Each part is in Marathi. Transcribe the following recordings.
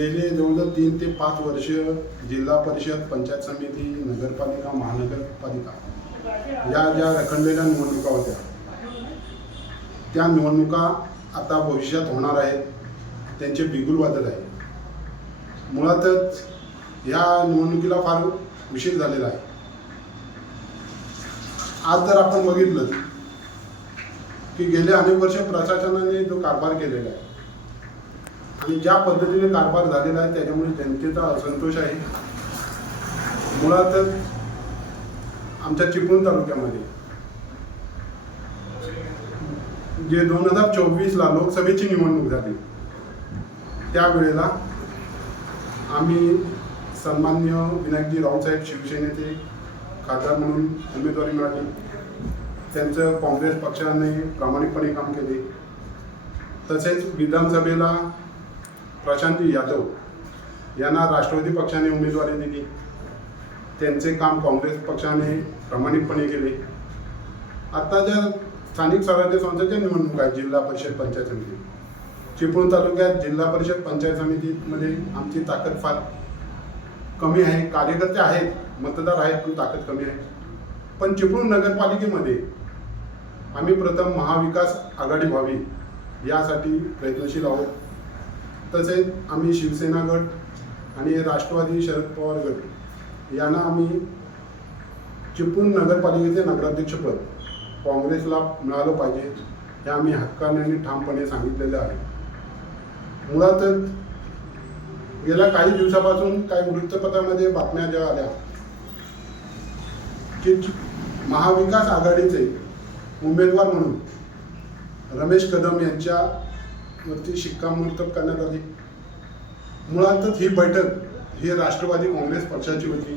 गेले जवळजवळ तीन ते पाच वर्ष जिल्हा परिषद पंचायत समिती नगरपालिका महानगरपालिका या ज्या रखडलेल्या निवडणुका होत्या त्या निवडणुका आता भविष्यात होणार आहेत. त्यांचे बिगुल वाजत आहे मुळातच ह्या निवडणुकीला फार उशीर झालेला आहे. आज जर आपण बघितलं की गेले अनेक वर्ष प्रशासनाने जो कारभार केलेला आहे आणि ज्या पद्धतीने कारभार झालेला आहे त्याच्यामुळे जनतेचा असंतोष आहे. मुळातच आमच्या चिपळूण तालुक्यामध्ये जे दोन हजार चोवीसला लोकसभेची निवडणूक झाली त्यावेळेला आम्ही सन्मान्य विनायकजी रावसाहेब शिवसेनेचे खासदार म्हणून उमेदवारी मिळाली. त्यांचं काँग्रेस पक्षाने प्रामाणिकपणे काम केले. तसेच विधानसभेला प्रशांती यादव यांना राष्ट्रवादी पक्षाने उमेदवारी दिली. त्यांचे काम काँग्रेस पक्षाने प्रामाणिकपणे केले. आता ज्या स्थानिक स्वराज्य संस्थेच्या निवडणूक आहेत जिल्हा परिषद पंचायत समिती. चिपळूण तालुक्यात जिल्हा परिषद पंचायत समितीमध्ये आमची ताकद फार कमी आहे. कार्यकर्ते आहेत मतदार आहेत पण ताकद कमी आहे. पण चिपळूण नगरपालिकेमध्ये आम्ही प्रथम महाविकास आघाडी व्हावी यासाठी प्रयत्नशील आहोत. तसेच आम्ही शिवसेना गट आणि राष्ट्रवादी शरद पवार गट यांना आम्ही चिपळूण नगरपालिकेचे नगराध्यक्षपद काँग्रेसला मिळालं पाहिजे हे आम्ही हक्काने आणि ठामपणे सांगितलेलं आहे. मुळातच गेल्या काही दिवसापासून काही वृत्तपत्रामध्ये बातम्या ज्या आल्या की महाविकास आघाडीचे उमेदवार म्हणून रमेश कदम यांच्या वरती शिक्कामोर्तब करण्यात आली. मुळातच ही बैठक ही राष्ट्रवादी काँग्रेस पक्षाची होती.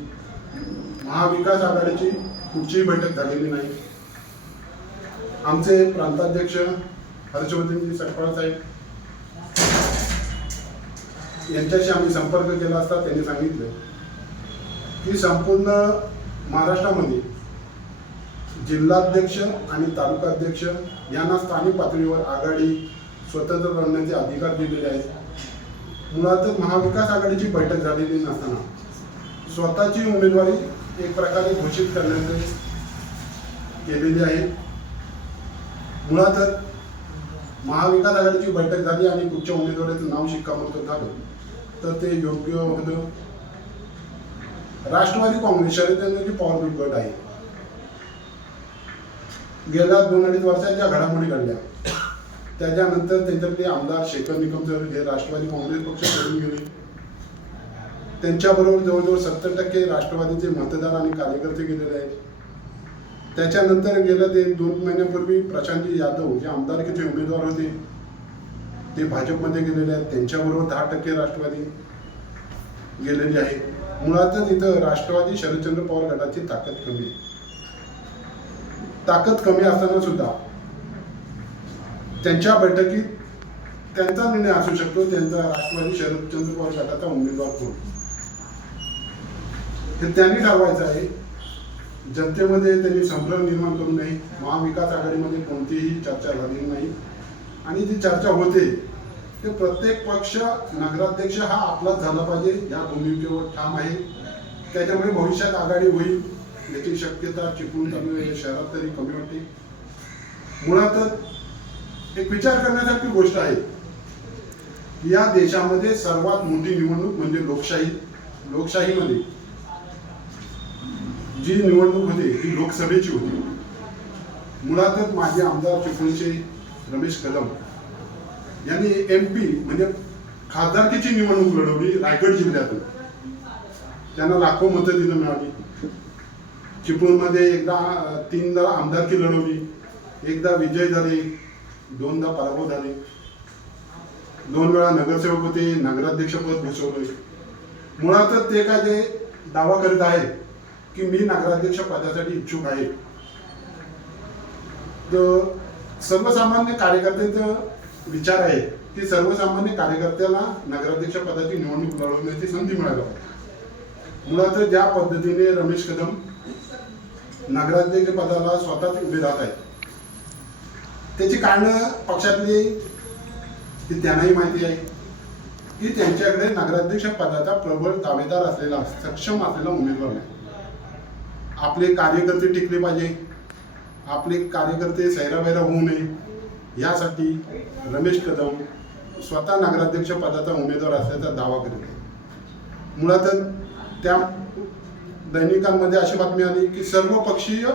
महाविकास आघाडीची कुठचीही बैठक झालेली नाही. आमचे प्रांताध्यक्ष हर्षवर्धनजी सकपाळ साहेब यांच्याशी आम्ही संपर्क केला असता त्यांनी सांगितलं. की संपूर्ण महाराष्ट्रामध्ये जिल्हाध्यक्ष आणि तालुकाध्यक्ष यांना स्थानिक पातळीवर आघाडी स्वतंत्र लढण्याचे अधिकार दिलेले आहेत. मुळातच महाविकास आघाडीची बैठक झालेली नसताना स्वतःची उमेदवारी एक प्रकारे घोषित करण्याचे केलेली आहे. मुळातच महाविकास आघाडीची बैठक झाली आणि कुठच्या उमेदवाराचं नाव शिक्कामोर्तब झालं. तर ते योग्य होतं. राष्ट्रवादी काँग्रेस शरद पॉवर ग्रुप गट आहे. गेल्या दोन अडीच वर्षात ज्या घडामोडी घडल्या त्याच्यानंतर त्यांच्यातले आमदार शेखर निकम हे राष्ट्रवादी काँग्रेस पक्ष सोडून गेले. त्यांच्याबरोबर जवळजवळ सत्तर टक्के राष्ट्रवादीचे मतदार आणि कार्यकर्ते गेलेले आहेत. त्याच्यानंतर गेल्या ते दोन महिन्यापूर्वी प्रशांतजी यादव जे आमदारकीचे उमेदवार होते ते भाजपमध्ये गेलेले आहेत. त्यांच्याबरोबर दहा टक्के राष्ट्रवादी गेलेली आहे. मुळातच इथं राष्ट्रवादी शरदचंद्र पवार गटाची ताकद कमी आहे. ताकद कमी असताना सुद्धा त्यांच्या बैठकीत त्यांचा निर्णय असू शकतो. त्यांचा राष्ट्रवादी शरदचंद्र पवार गटाचा उमेदवार कोण? हे त्यांनी ठरवायचं आहे. जनतेमध्ये त्यांनी संभ्रम निर्माण करू नये. महाविकास आघाडीमध्ये कोणतीही चर्चा झालेली नाही. आणि जी चर्चा होते ते प्रत्येक पक्ष नगराध्यक्ष हा आपलाच झाला पाहिजे. या भूमिकेवर ठाम आहे. त्याच्यामुळे भविष्यात आघाडी होईल. याची शक्यता चिपळूण तालुक्या शहरात तरी कमी वाटते. मुळातच एक विचार करण्यासारखी गोष्ट आहे. या देशामध्ये सर्वात मोठी निवडणूक म्हणजे लोकशाही लोकशाहीमध्ये. जी निवडणूक होते ती लोकसभेची होती. मुळातच माझे आमदार चिपळूणचे रमेश कदम यांनी एम पी म्हणजे खासदारकीची निवडणूक लढवली रायगड जिल्ह्यातून. त्यांना लाखो मतं तिथं मिळाली. चिपळूणमध्ये एकदा तीनदा आमदारकी लढवली. एकदा विजय झाले. दोनदा पराभव झाले. दोन वेळा नगरसेवक होते नगराध्यक्षपद भूषवले. मुळातच ते काय ते दावा करीत आहे की मी नगराध्यक्ष पदासाठी इच्छुक आहे. तर सर्वसामान्य कार्यकर्त्यांचा विचार आहे की सर्वसामान्य कार्यकर्त्याला नगराध्यक्ष पदाची निवडणूक लढवण्याची संधी मिळावी. मुळात ज्या पद्धतीने रमेश कदम नगराध्यक्ष पदाला स्वतःच उभे राहत आहेत त्याची कारणं पक्षातली की त्यांनाही माहिती आहे. की त्यांच्याकडे नगराध्यक्ष पदाचा प्रबळ दावेदार असलेला सक्षम असलेला उमेदवार नाही. आपले कार्यकर्ते टिकले पाहिजे. आपले कार्यकर्ते सैरावैरा होऊ नये. यासाठी रमेश कदम स्वतः नगराध्यक्ष पदाचा उमेदवार असल्याचा दावा करीत आहे मुळातच त्या दैनिकांमध्ये अशी बातमी आली की सर्व पक्षीय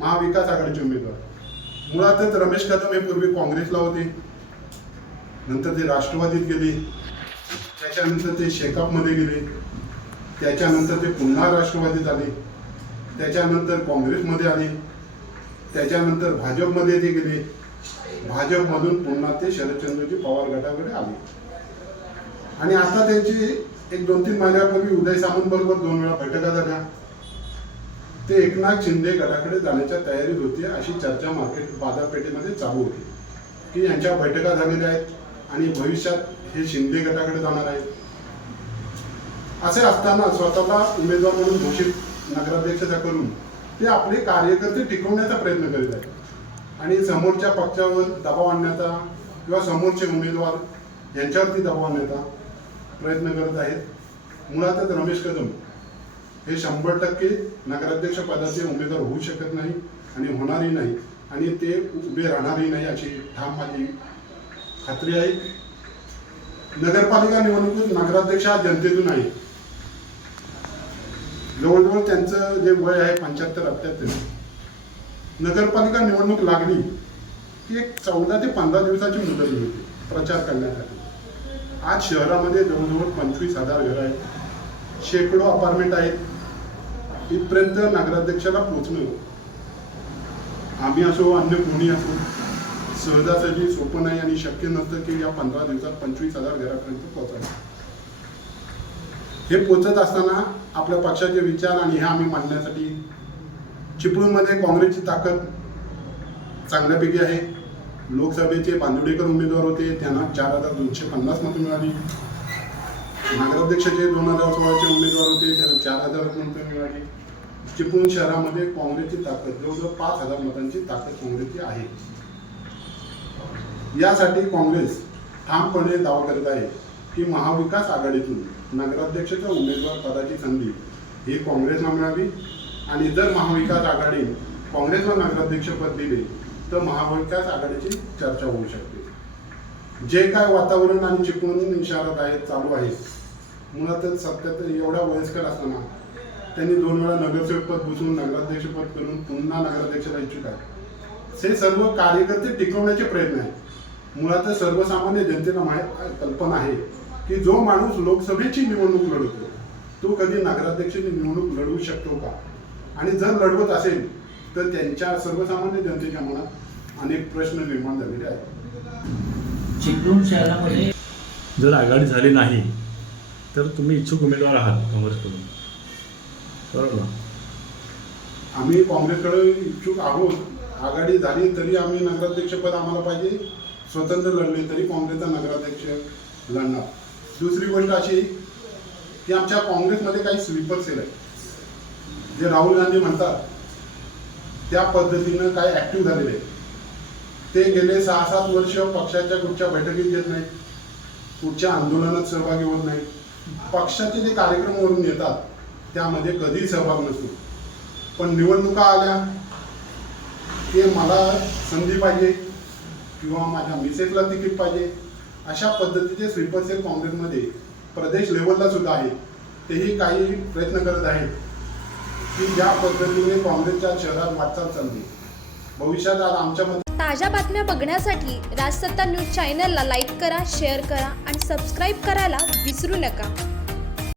महाविकास आघाडीचे उमेदवार. मुळातच रमेश कदम हे पूर्वी काँग्रेसला होते. नंतर ते राष्ट्रवादीत गेले. त्याच्यानंतर ते शेकापमध्ये गेले. त्याच्यानंतर ते पुन्हा राष्ट्रवादीत आले. त्याच्यानंतर काँग्रेसमध्ये आले. त्याच्यानंतर भाजपमध्ये ते गेले. भाजपमधून पुन्हा ते शरदचंद्रजी पवार गटाकडे आले. आणि आता त्यांची एक दोन तीन महिन्यापूर्वी उदय सामंत बरोबर दोन वेळा बैठका झाल्या. ते एकनाथ शिंदे गटाकडे जाण्याच्या तयारीत होती अशी चर्चा मार्केट बाजारपेठेमध्ये चालू होती. की यांच्या बैठका झालेल्या आहेत आणि भविष्यात हे शिंदे गटाकडे जाणार आहेत. असे असताना स्वतःला उमेदवार म्हणून घोषित नगराध्यक्षता करून ते आपले कार्यकर्ते टिकवण्याचा प्रयत्न करीत आहेत. आणि समोरच्या पक्षावर दबाव आणण्याचा किंवा समोरचे उमेदवार यांच्यावरती दबाव आणण्याचा प्रयत्न करत आहेत. मुळातच रमेश कदम हे शंभर टक्के नगराध्यक्ष पदाचे उमेदवार होऊ शकत नाही आणि होणारही नाही. आणि ते उभे राहणारही नाही अशी ठाम माझी खात्री आहे. नगरपालिका निवडणुकीत नगराध्यक्ष हा जनतेतून आहे. जवळजवळ त्यांचं जे वय आहे पंच्याहत्तर अठ्ठ्याहत्तर नगरपालिका निवडणूक लागली की एक चौदा ते पंधरा दिवसाची मुदत होती प्रचार करण्यासाठी. आज शहरामध्ये जवळजवळ पंचवीस हजार घरं आहेत. शेकडो अपार्टमेंट आहेत. इथपर्यंत नगराध्यक्षाला पोचणं आम्ही असो अन्य कोणी असो सहजासहजी सोपं नाही आणि शक्य नसतं की या पंधरा दिवसात पंचवीस हजार घरापर्यंत पोचायचं हे पोचत असताना आपल्या पक्षाचे विचार आणि हे आम्ही मांडण्यासाठी चिपळूणमध्ये काँग्रेसची ताकद चांगल्यापैकी आहे. लोकसभेचे बांदुडेकर उमेदवार होते त्यांना चार हजार दोनशे पन्नास मतं मिळाली. नगराध्यक्षाचे दोन हजार सोळाचे उमेदवार होते त्यांना चार हजार मतं मिळाली. चिपळूण शहरामध्ये काँग्रेसची ताकद जवळजवळ पाच हजार मतांची ताकद काँग्रेसची आहे. यासाठी काँग्रेस ठामपणे दावा करत आहे की महाविकास आघाडीतून नगराध्यक्षाच्या उमेदवार पदाची संधी ही काँग्रेसला मिळावी आणि जर महाविकास आघाडी काँग्रेसला नगराध्यक्षपद दिले तर महाविकास आघाडीची चर्चा होऊ शकते. जे काय वातावरण आणि चिपळूण शहरात आहे चालू आहे. मुळातच सत्यात एवढा वयस्कर असताना त्यांनी दोन वेळा नगरसेवक पद भूषवून नगराध्यक्षपद करून पुन्हा नगराध्यक्षाला इच्छुक आहे हे सर्व कार्यकर्ते टिकवण्याचे प्रयत्न आहेत. मुळातच सर्वसामान्य जनतेला माहीत कल्पना आहे की जो माणूस लोकसभेची निवडणूक लढवतो तो कधी नगराध्यक्षाची निवडणूक लढवू शकतो का? आणि जर लढवत असेल तर त्यांच्या सर्वसामान्य जनतेच्या मनात अनेक प्रश्न निर्माण झालेले आहेत. चिपळूण शहरामध्ये जर आघाडी झाली नाही तर तुम्ही इच्छुक उमेदवार आहात काँग्रेसकडून. बरोबर आम्ही काँग्रेसकडे इच्छुक आहोत. आघाडी झाली तरी आम्ही नगराध्यक्षपद आम्हाला पाहिजे. स्वतंत्र लढले तरी काँग्रेसचा नगराध्यक्ष लढणार. दुसरी गोष्ट अशी की आमच्या काँग्रेसमध्ये काही स्लीपर सेल आहेत. जे राहुल गांधी म्हणतात त्या पद्धतीनं काय ॲक्टिव्ह झालेले आहेत. ते गेले सहा सात वर्ष पक्षाच्या कुठच्या बैठकीत घेत नाहीत. कुठच्या आंदोलनात सहभागी होत नाहीत. पक्षाचे जे कार्यक्रम वरून येतात त्यामध्ये कधीही सहभाग नसतो. पण निवडणुका आल्या ते मला संधी पाहिजे किंवा माझ्या मिसेसला तिकीट पाहिजे अशा पद्धतीचे स्लीपर सेल काँग्रेसमध्ये प्रदेश लेवलला सुद्धा आहे तेही काही प्रयत्न करत आहेत की ज्या पद्धतीने काँग्रेसच्या शहरात वाटचाल चालली. भविष्यात आज आमच्यामध्ये ताज्या बातम्या बघण्यासाठी राजसत्ता न्यूज चॅनलला लाईक करा शेअर करा आणि सबस्क्राईब करायला विसरू नका.